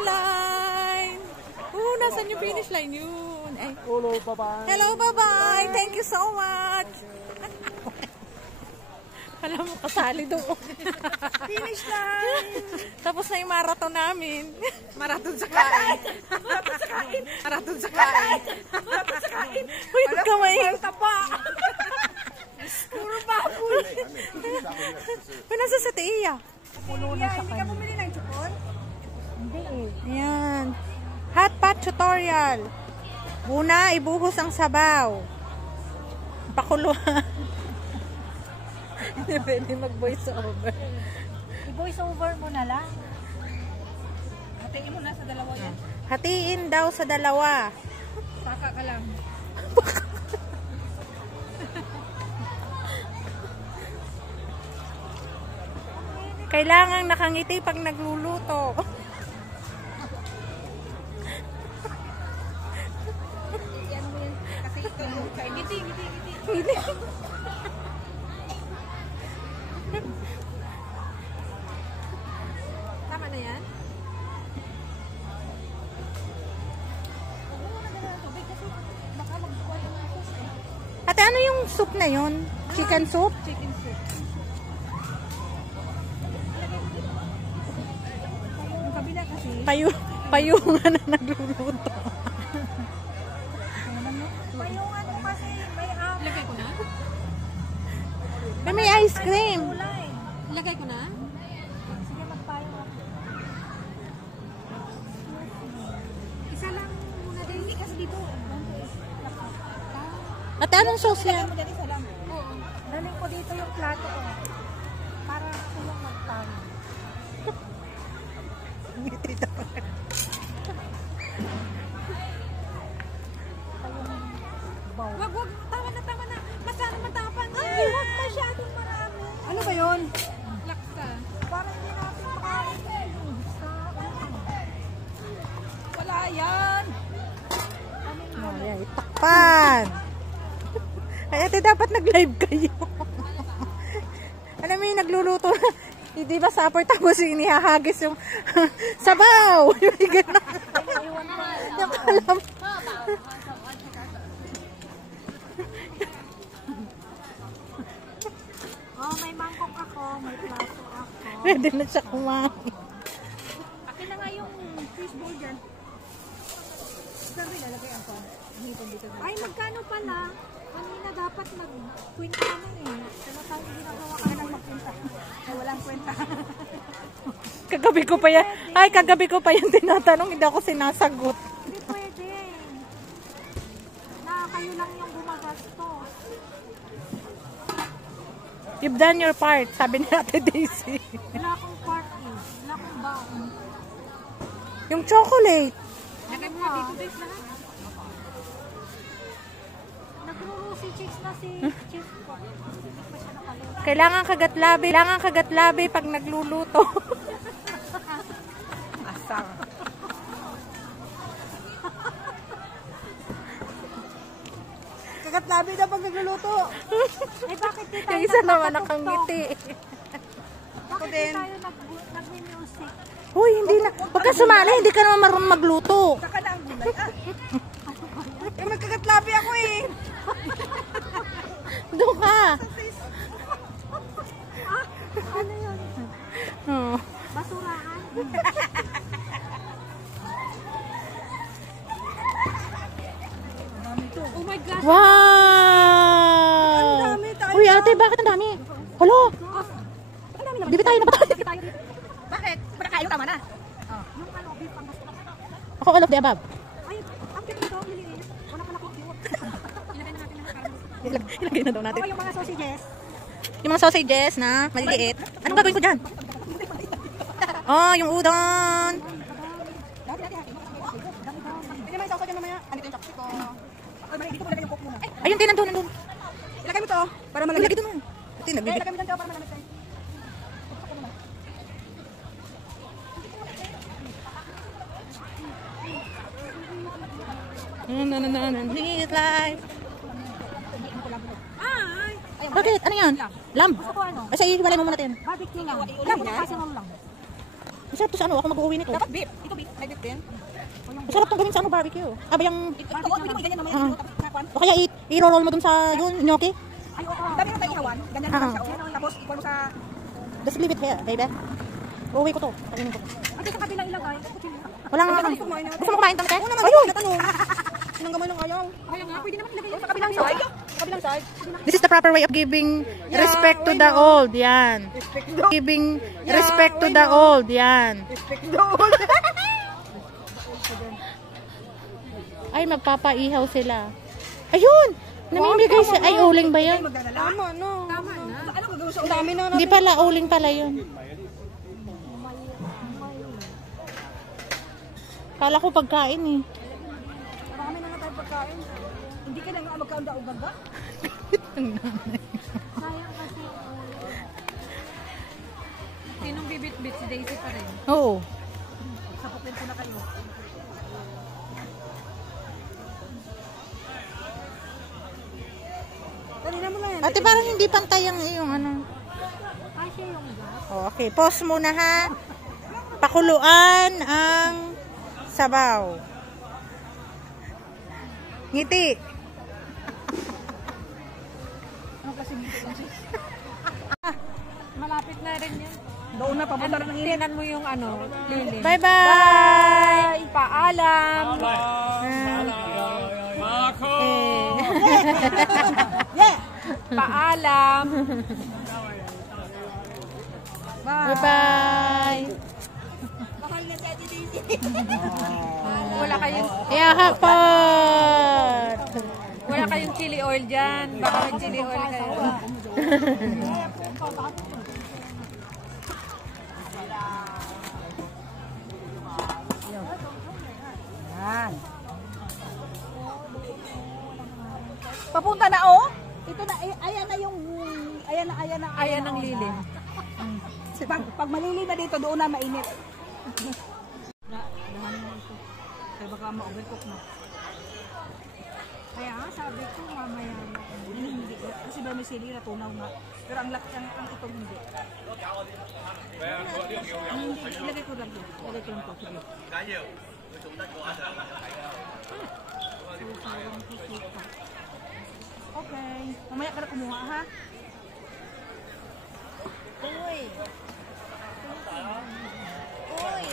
line. Nasaan yung finish line yun? Ay. Hello, bye-bye. Hello, bye-bye. Thank you so much. Alam mo, kasali doon. Finish line. Tapos na yung marathon namin. Marathon sa kain. Marathon sa kain. Marathon sa kain. Marathon sa kain. Uy, kamay. Tapa. Puro baboy. Uy, nasa sa Tiya. Hindi ka bumili ng chukon? Hindi eh. Ayan. Hot pot tutorial. Una, ibuhos ang sabaw. Pakuluan. Hindi pwede mag-voice over. I-voice over mo na lang. Hatiin mo na sa dalawa yan. Hatiin daw sa dalawa. Saka ka lang. Kailangang nakangiti pag nagluluto. Kasi ito, ngiti. Tama na yan? Ate, ano yung soup na yun? Chicken soup? Chicken soup. Yung kabila kasi. Payungan na nagluluto. Payungan mo kasi may lagay ko na? May ice cream. Lagay ko na? Sige, magpayong ako. Isa lang muna din. Hindi kasi dito. Ate, anong sauce yan? Isa lang. Oo. Daling ko dito yung plato ko. Para ako yung magpayong. Ngiti daw. Wag. Tama na. Masyadong matapang. Ay, wag masyadong marami. Ano ba yun? Laksa. Para hindi natin makain. Wala yan. Ay, itakpan. Ay, ate, dapat nag-live kayo. Alam mo yung nagluluto. Di ba supper tapos yung inihahagis yung sabaw. Yung gano'n. Yung alam. Oh, may mangkok ako, may plato ako. Pwede na siya kumain. Akin na nga yung fishbowl dyan. Saan rin lalagay ang pan? Dito. Ay, magkano pala? Kanina dapat mag-kwenta naman eh. Kaya tayo ginagawa ka na mag-kwenta. Ay, walang kwenta. Kagabi ko pa yung tinatanong, hindi ako sinasagot. Hindi pwede. Na kayo lang yung gumagastos. You've done your part, sabi ni Ate Daisy. Wala akong party. Wala akong baon. Yung chocolate. Lagay mo dito guys lahat. Nagro-rosy cheeks na si Chief ko. Hindi pa siya nakaluto. Kailangan kagat-labi pag nagluluto. Asang. Kagat-labi na pag nagluluto. Eh bakit di tayo Yung isa naman nakangiti. Bakit di tayo nag-music? Uy, hindi na. Huwag ka sumali, hindi ka naman marunong magluto. Saka na ang gulay. Eh magkagat-labi ako eh. Doon ka. Ano yun? Oh. Basurahan? Oh my gosh. Wow! Ang dami tayo. Uy, ate, bakit ang dami? Halo! Ang dami naman. Di ba tayo napatay? Bakit? Pagkakayo tama na. Yung ano, beef ang gusto ko. Ako all of the above. Ay, ang cute nito. Liliit. Wala pala ko cute. Ilagay na natin na Ilagay na daw natin. yung mga sausages. Yung mga sausages na maliliit. Anong gagawin ko dyan? Oh, yung udon. Dati. Hindi may sausages mamaya. Andito yung chopstick ko. Ay, dito mo lagay yung coke muna. Ayun, din, nandun. Ilagay mo to. Para Ilagay malamig. dito mo. Ito, nagbibig. Ilagay mo dyan para malamig tayo. Live life. Ay! Bakit? Ano yan? Lamb. Gusto ko ano? Kasi iwalay mo muna natin. Barbecue lang. Wala ko na kasi lang. Masarap to sa ano, ako mag-uwi nito. Dapat beef. Ito beef. May beef din. Masarap tong gawin sa ano, barbecue. Aba yung... Ito, pwede mo ganyan mamaya. O kaya i-roll mo dun sa yun, gnocchi. Ay, oo. Dami nang tayo ihawan. Ganyan lang siya. Oh. Tapos, ikuha mo sa... Just leave it here, baby. Uuwi ko to. Kainin ko to. Ay, sa kabilang ilagay. Wala nga ako. Gusto mo kumain tante? Ayun! Sinang gamay ng ayaw. Ayaw nga, pwede naman ilagay sa kabilang side. Sa kabilang side. This is the proper way of giving respect to the old. Yan. Giving respect to the old. Yan. Respect the old. Ay, magpapaihaw sila. Ayun! Namimigay siya. Ay, uling ba yan? Tama, no. Tama na. Ano gagawin sa dami na? Hindi pala, uling pala yun. Kala ko pagkain eh. Marami na tayo pagkain. Hindi ka na nga magkaon daw ganda. Sayang kasi. Sinong bibit-bit? Si Daisy pa rin. Oo. Sapukin ko na kayo. Kanina mo na yan. Ate, parang hindi pantay yung ano. Ay, siya yung gas. Oh, okay, pause muna ha. Pakuluan ang sabaw. Ngiti. Ano kasi dito kasi? Malapit na rin yan. Doon na, papunta rin ng init. Tinan mo yung ano, lilim. Bye-bye! Paalam! Paalam! Bye-bye! Wala kayong, Yahapot! wala kayong chili oil dyan. Baka may chili oil kayo. Yan. Papunta na oh. Ito na ayan na yung ayan ang lilim. Pag malilim na dito doon na mainit. Kaya baka ma-overcook na. Kaya sabi ko mamaya na hindi ko kasi ba may sili na tunaw nga. Pero ang laki ang itong hindi. Hindi ilagay ko lang 'to. Ilagay ko lang 'to. Sige. Okay. Mamaya ka na kumuha ha. Uy. Uy.